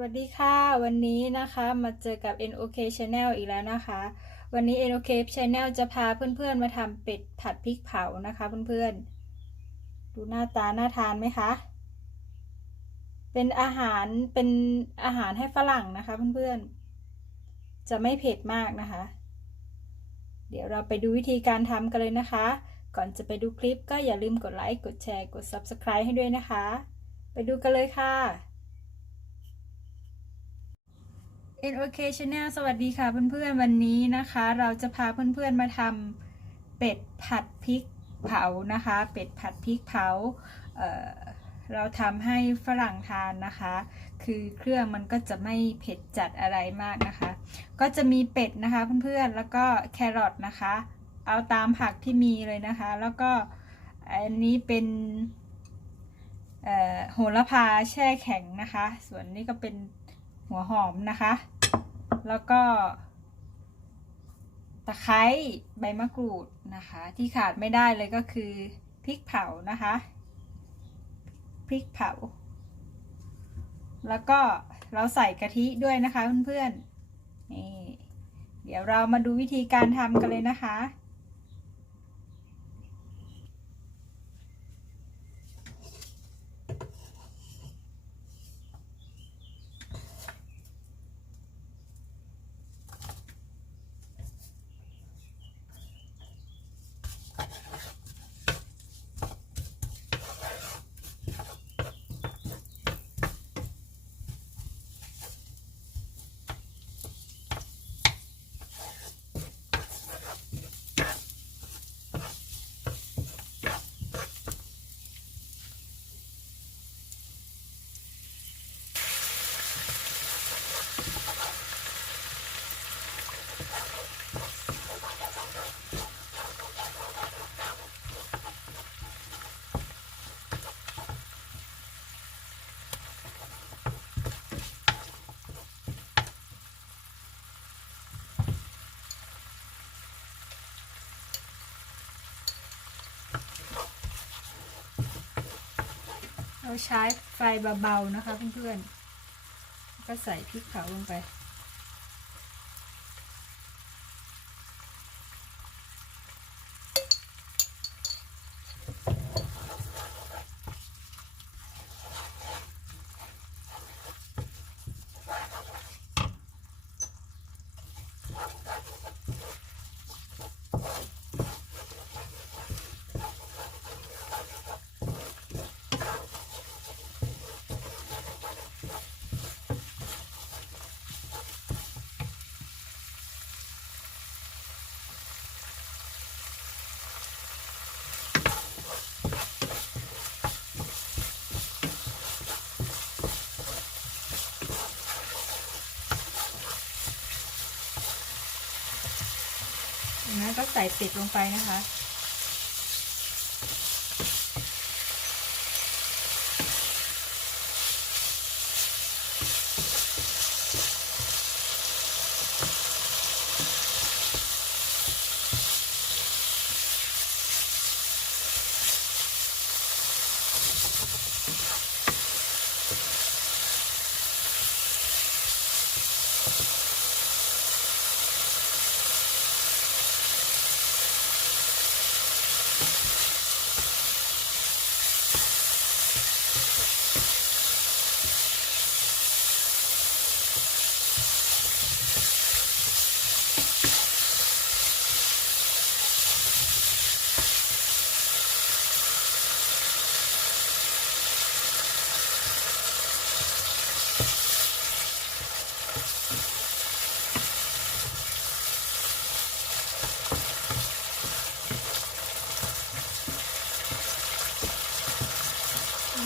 วัสดีค่ะ วันนี้นะคะมาเจอกับ NOK Channel อีกแล้วนะคะ วันนี้ NOK Channel จะพาเพื่อนๆมาทำเป็ดผัดพริกเผานะคะเพื่อนๆ ดูหน้าตาน่าทานไหมคะ เป็นอาหารเป็นอาหารให้ฝรั่งนะคะเพื่อนๆ จะไม่เผ็ดมากนะคะ เดี๋ยวเราไปดูวิธีการทำกันเลยนะคะ ก่อนจะไปดูคลิปก็อย่าลืมกดไลค์กดแชร์กด Subscribe ให้ด้วยนะคะ ไปดูกันเลยค่ะ NOK Channel สวัสดีค่ะเพื่อนๆวันนี้นะคะ เราจะพาเพื่อนๆมาทำเป็ดผัดพริกเผานะคะ เป็ดผัดพริกเผาเเราทำให้ฝรั่งทานนะคะ คือเครื่องมันก็จะไม่เผ็ดจัดอะไรมากนะคะ ก็จะมีเป็ดนะคะเพื่อนๆแล้วก็แครอทนะคะ เอาตามผักที่มีเลยนะคะ แล้วก็อันนี้เป็นโหระพาแช่แข็งนะคะ ส่วนนี้ก็เป็น หัวหอมนะคะ แล้วก็ ตะไคร้ใบมะกรูดนะคะ ที่ขาดไม่ได้เลยก็คือพริกเผานะคะพริกเผา แล้วก็เราใส่กะทิด้วยนะคะเพื่อนๆนี่เดี๋ยวเรามาดูวิธีการทำกันเลยนะคะ เราใช้ไฟเบาๆนะคะเพื่อนๆก็ใส่พริกเผาลงไป ก็ใส่เป็ดลงไปนะคะ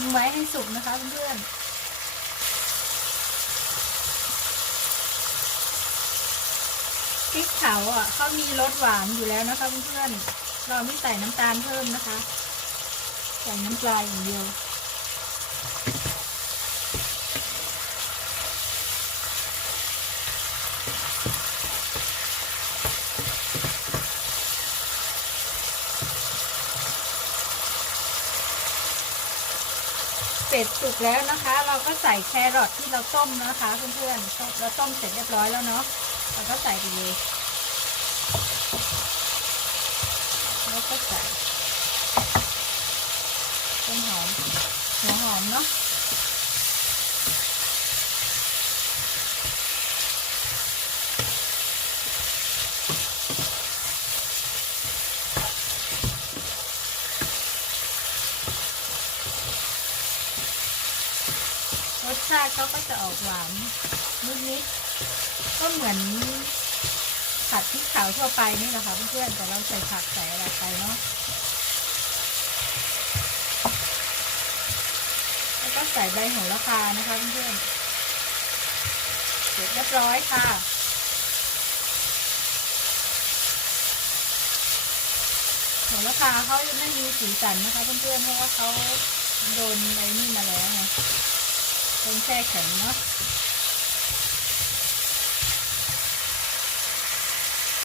งไว้ให้สุกนะคะเพื่อนๆพริกเผาอะเขามีรสหวานอยู่แล้วนะคะเพื่อนๆเราไม่ใส่น้ำตาลเพิ่มนะคะ ใส่น้ำปลาอย่างเดียว เป็ดสุกแล้วนะคะ เราก็ใส่แครอทที่เราต้มนะคะเพื่อนๆเราต้มเสร็จเรียบร้อยแล้วเนาะเราก็ใส่ไปเลยแล้วก็ใส่ต้นหอมหัวหอมเนาะ ชาติเขาก็จะออกหวานนิดๆก็เหมือนผัดพริกขาวทั่วไปนี่แหละค่ะเพื่อนๆแต่เราใส่ผักใส่อะไรไปเนาะแล้วก็ใส่ใบโหระพานะคะเพื่อนๆเสร็จเรียบร้อยค่ะโหระพาเขาไม่มีสีสันนะคะเพื่อนๆเพราะว่าเขาโดนไอ้นี่มาแล้วไง โดนแช่แข็งเนาะ